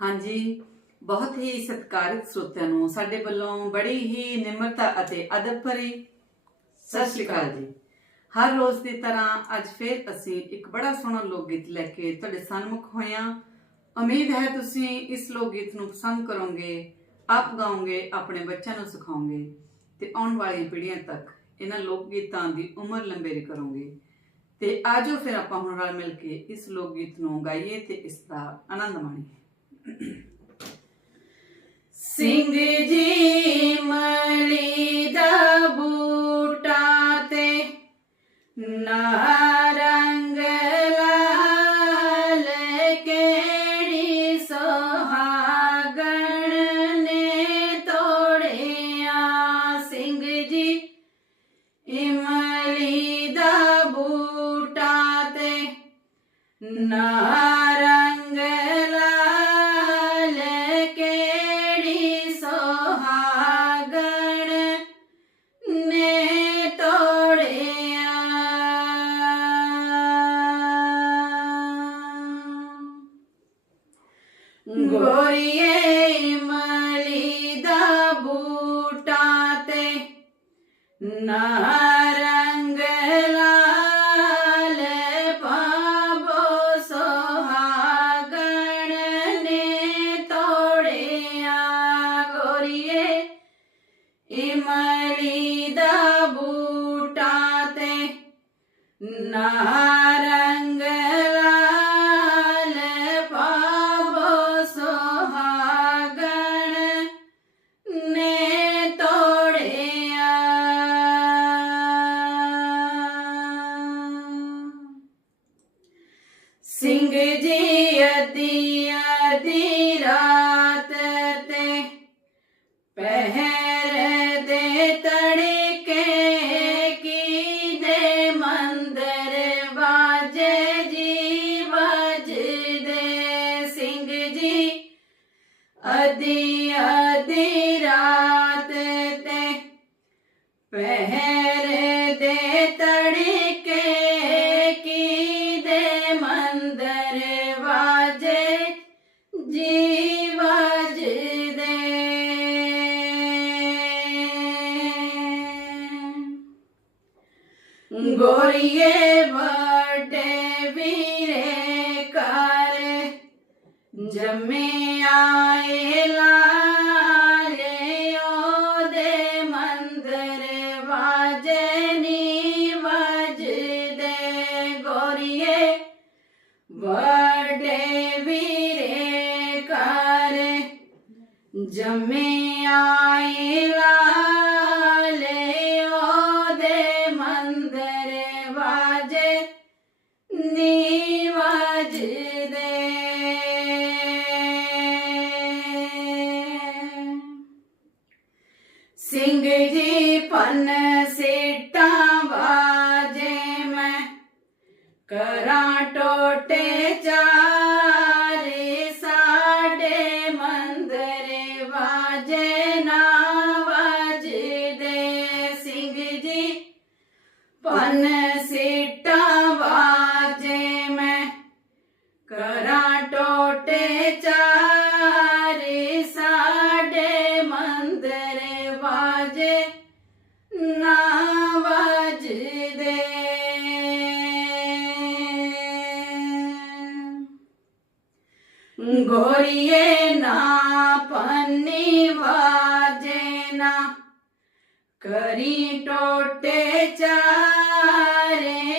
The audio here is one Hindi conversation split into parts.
ਹਾਂਜੀ, ਬਹੁਤ ਹੀ ਸਤਿਕਾਰਿਤ ਸਰੋਤਿਆਂ ਨੂੰ ਸਾਡੇ ਵੱਲੋਂ ਬੜੀ ਹੀ ਨਿਮਰਤਾ ਅਤੇ ਅਦਬ ਭਰੀ ਸਤਿ ਸ਼੍ਰੀ ਅਕਾਲ ਜੀ। ਹਰ ਰੋਜ਼ ਦੀ ਤਰ੍ਹਾਂ ਅੱਜ ਫਿਰ ਅਸੀਂ ਇੱਕ ਬੜਾ ਸੋਹਣਾ ਲੋਕ ਗੀਤ ਲੈ ਕੇ ਤੁਹਾਡੇ ਸਾਹਮਣੇ ਹੋਏ ਹਾਂ। ਉਮੀਦ ਹੈ ਤੁਸੀਂ ਇਸ ਲੋਕ ਗੀਤ ਨੂੰ ਪਸੰਦ ਕਰੋਗੇ, ਆਪ ਗਾਓਗੇ, ਆਪਣੇ ਬੱਚਿਆਂ ਨੂੰ ਸਿਖਾਓਗੇ ਤੇ ਆਉਣ ਵਾਲੀ ਪੀੜ੍ਹੀਆਂ ਤੱਕ ਇਹਨਾਂ ਲੋਕ ਗੀਤਾਂ ਦੀ ਉਮਰ ਲੰਬੇਰੀ ਕਰੋਗੇ। ਤੇ ਆਜੋ ਫਿਰ ਆਪਾਂ ਹੁਣ ਰਲ ਮਿਲ ਕੇ ਇਸ ਲੋਕ ਗੀਤ ਨੂੰ ਗਾਈਏ ਤੇ ਇਸ ਦਾ ਆਨੰਦ ਮਾਣੀਏ। Sing रंग लाल पाबो सोहागण ने तोड़िया गोरिए इमली द बूटाते नारंग में आए लाले ओ दे मंदिर बाजनी बज दे गोरिए। बड़े वीरे करे जमे आए ला छोटे चारे साडे मंदिर बाजे, नावज दे। गोरिए ना, पन्नी बाजे ना, करी टोटे चारे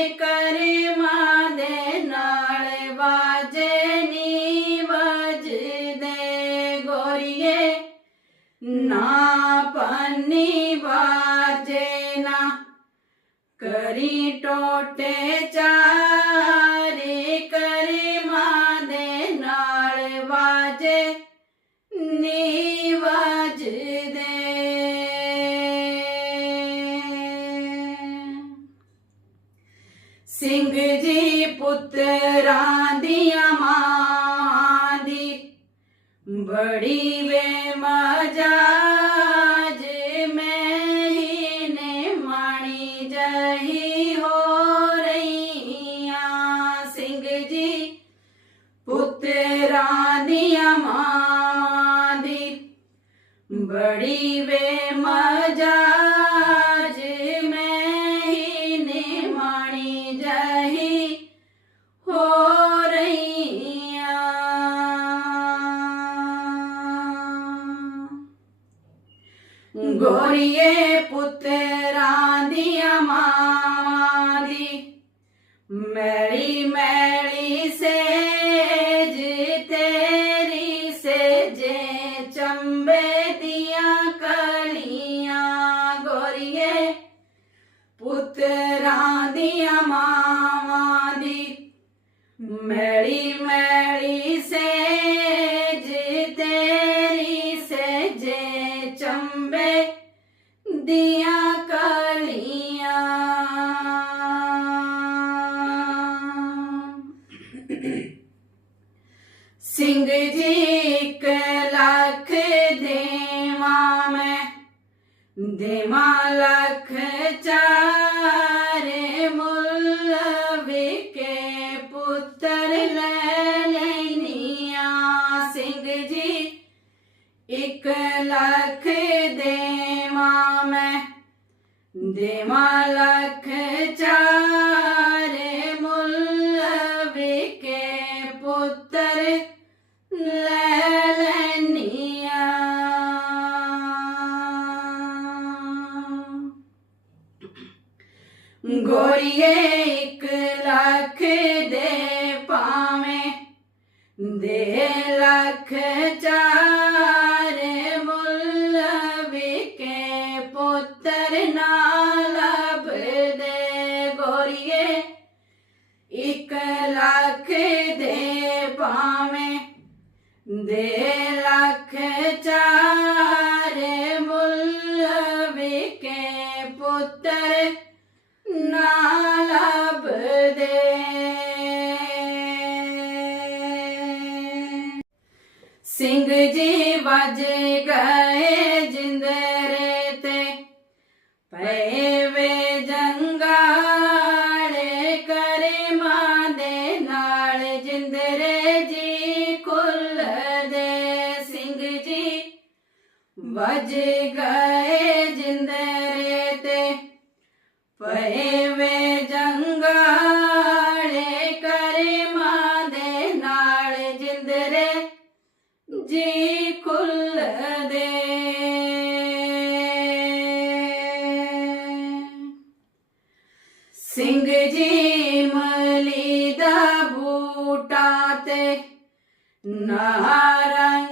પન્ની વાજેના કરી ટોટે ચા पुतरानिया मारी मैली मैली सेज, तेरी सेजे, चंबे दिया कलिया गोरिए पुतरानिया मारी मैली मैली देमा लख पुत्र लैलनिया। गोरिए एक लाख दे पामे दे लख चार लख दे पावे, दे लख चारे मुल पुत्र ना दे। सिंह जी बज गए जी बज गए जिंदरे ते पहे वे जंगाले करे माँ दे नाल जिंदरे। जी खुल दे। सिंह जी मलीदा बूटा ते नारंग